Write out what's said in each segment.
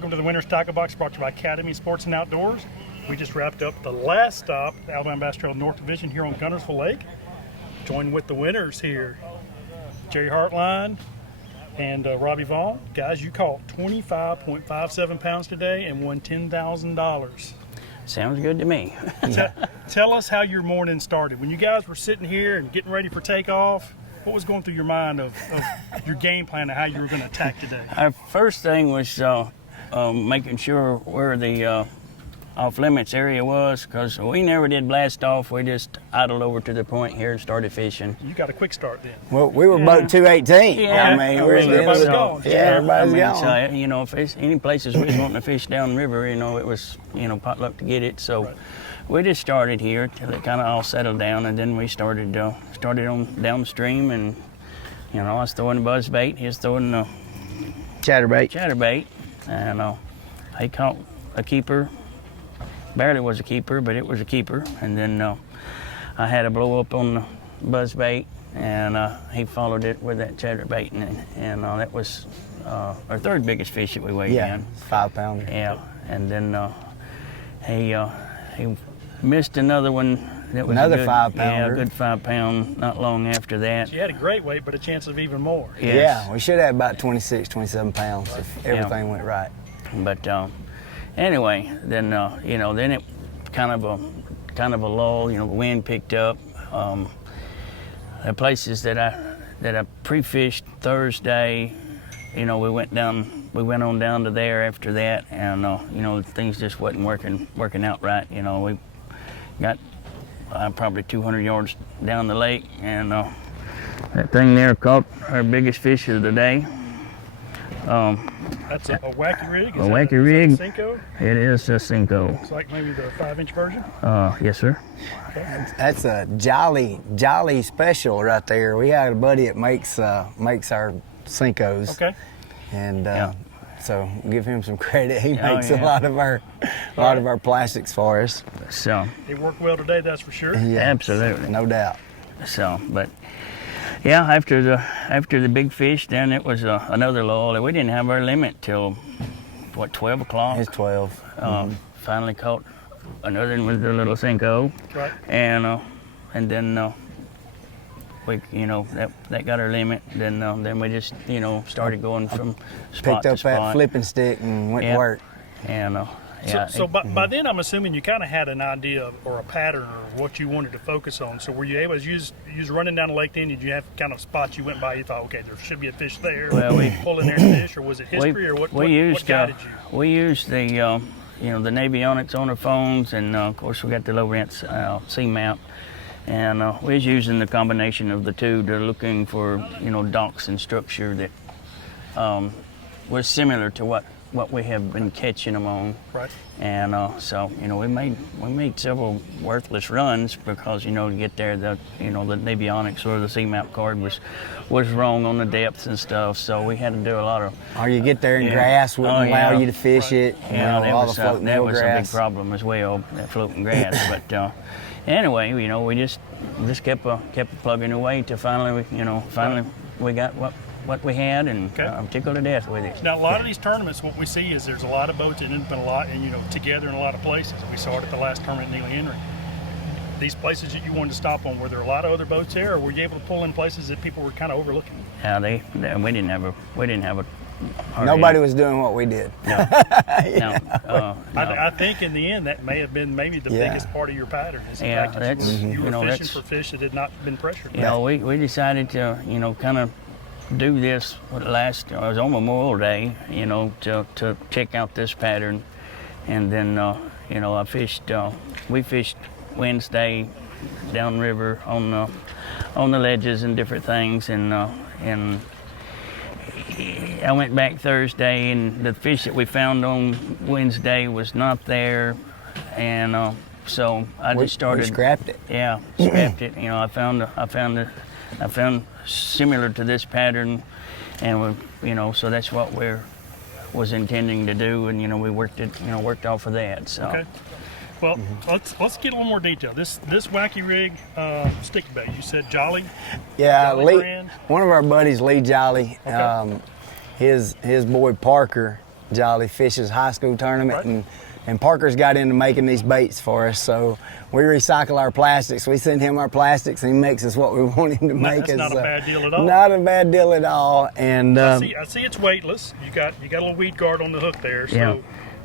welcome to the Winter's Tackle Box, brought to you by Academy Sports and Outdoors. We just wrapped up the last stop, the Alabama Bass Trail North Division here on Guntersville Lake. Joined with the winners here, Jerry Hartline and Robbie Vaughn. Guys, you caught 25.57 pounds today and won $10,000. Sounds good to me. Tell us how your morning started. When you guys were sitting here and getting ready for takeoff, what was going through your mind of your game plan and how you were going to attack today? Our first thing was making sure where the off-limits area was, because we never did blast off. We just idled over to the point here and started fishing. You got a quick start then. Well, we were boat 218. Yeah. I mean, we're everybody's gone. Yeah, everybody's gone. So, you know, if it's any places we was wanting to fish downriver, you know, it was, you know, potluck to get it. So we just started here till it kind of all settled down, and then we started on downstream, and, you know, I was throwing the buzz bait, he was throwing the chatterbait, and he caught a keeper. Barely was a keeper, but it was a keeper. And then I had a blow up on the buzz bait, and he followed it with that chatterbait, and that was our third biggest fish that we weighed in. 5 pounder. Yeah, and then he missed another one. That was another a good, 5 pounder. Yeah, a good 5 pound. Not long after that. So you had a great weight, but a chance of even more. Yes. Yeah, we should have about 26, 27 pounds if everything went right. But anyway, then you know, then it kind of a lull. You know, the wind picked up. The places that I pre-fished Thursday, you know, we went on down to there after that, and you know, things just wasn't working out right. You know, we got probably 200 yards down the lake, and that thing there caught our biggest fish of the day. That's a wacky rig? A wacky rig. Is that a Cinco? It is a Cinco. It's like maybe the 5-inch version? Yes, sir. That's a jolly special right there. We had a buddy that makes our Cincos. Okay. And so give him some credit. He makes a lot of our plastics for us. So It worked well today, that's for sure. Yeah, absolutely. no doubt. So, but yeah, after the big fish, then it was another lull. We didn't have our limit till what, 12 o'clock. It's 12. Finally caught another one with the little Cinco. Right. And then we, you know, that got our limit. Then we just, you know, started going from spot Picked up to spot. that flipping stick and went to work. And yeah. So by then, I'm assuming you kind of had an idea or a pattern or what you wanted to focus on. So were you able to use running down the lake then? Did you have kind of spots you went by, you thought, okay, there should be a fish there, Well, we pull in there and fish, or was it history, or what guided you? We used the, you know, the Navionics on our phones, and of course we got the low rent C map. And we was using the combination of the two. They're looking for, you know, docks and structure that was similar to what we have been catching them on. Right. And so, you know, we made several worthless runs because, you know, to get there, the Navionics or the C-map card was wrong on the depths and stuff. So we had to do a lot of. Or you get there and grass wouldn't allow you to fish it. Yeah, you know, all the floating that was grass. a big problem as well, that floating grass. But anyway, you know, we just kept plugging away till finally we got what we had, and I'm tickled to death with it. Now, a lot of these tournaments, what we see is there's a lot of boats that end up in a lot, and you know, together in a lot of places. We saw it at the last tournament in Neely Henry. These places that you wanted to stop on, were there a lot of other boats there, or were you able to pull in places that people were kind of overlooking? Yeah, we didn't have a. Nobody was doing what we did. No. I think in the end that may have been maybe the biggest part of your pattern. Is the fact that you were fishing for fish that had not been pressured. You know, we decided to, you know, kind of do this for the last. It was on Memorial Day, you know, to check out this pattern, and then you know, we fished Wednesday downriver on the ledges and different things, and I went back Thursday, and the fish that we found on Wednesday was not there, and so I just started. We scrapped it. Yeah, scrapped it. You know, I found similar to this pattern, and you know, so that's what was intending to do, and you know, we worked off of that. So. Okay. Well, let's get a little more detail. This wacky rig stick bait. You said Jolly. Yeah, Jolly brand? One of our buddies, Lee Jolly. Okay. His boy Parker Jolly Fish's high school tournament, Right. and Parker's got into making these baits for us. So we recycle our plastics. We send him our plastics, and he makes us what we want him to make. That's not a bad deal at all. Not a bad deal at all. And I see it's weightless. You got a little weed guard on the hook there. So Yeah.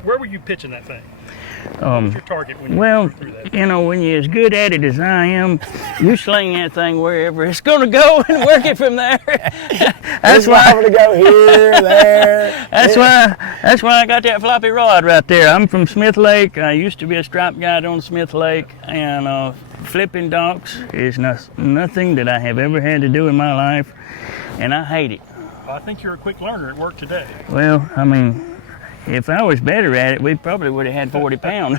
where were you pitching that thing? What's your target when you Well, threw that? you know, when you're as good at it as I am, you sling that thing wherever it's going to go and work it from there. that's why I'm gonna go here, there. That's why I got that floppy rod right there. I'm from Smith Lake. I used to be a striped guide on Smith Lake, and flipping docks is nothing that I have ever had to do in my life, and I hate it. Well, I think you're a quick learner at work today. Well, I mean, if I was better at it, we probably would have had 40 pounds.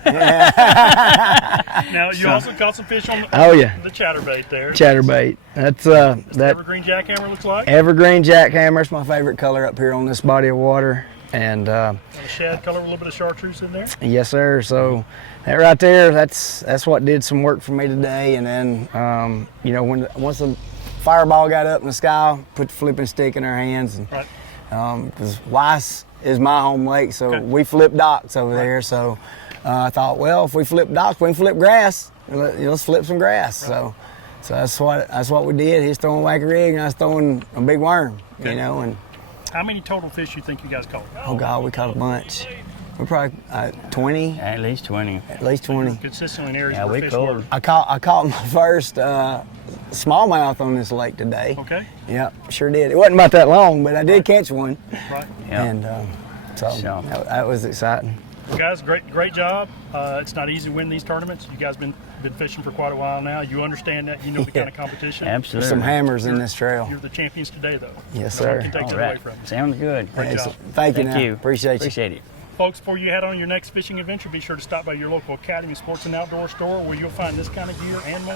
Now you also caught some fish on Oh, yeah. the chatterbait there. Chatterbait. That's That that evergreen jackhammer looks like. evergreen jackhammer. It's my favorite color up here on this body of water. And Got a shad color, a little bit of chartreuse in there. yes, sir. So that right there, that's what did some work for me today. And then you know, once the fireball got up in the sky, put the flipping stick in our hands, and Right. because Weiss is my home lake, so Okay. we flip docks over there. So I thought, well, if we flip docks, we can flip grass. Let's flip some grass. So that's what we did. He's throwing a whacker rig, and I was throwing a big worm. Okay. You know, and How many total fish you think you guys caught? oh God, we caught a bunch. We probably 20, At least 20. at least 20. Consistently in areas Yeah, where we fish caught were. 'em. I caught my first smallmouth on this lake today. Okay. Yep, sure did. It wasn't about that long, but I did catch one, Right. Yeah. and so So- that was exciting. Well, guys, great job. It's not easy to win these tournaments. You guys been fishing for quite a while now. You understand that. You know the kind of competition. There's Absolutely. some hammers in this trail. You're the champions today, though. Yes, No one sir. can take All that away right. from you. Sounds good. Great job. Excellent. Thank you. Thank now. you. Appreciate you. Appreciate it. Folks, before you head on your next fishing adventure, be sure to stop by your local Academy Sports and Outdoor store where you'll find this kind of gear and more.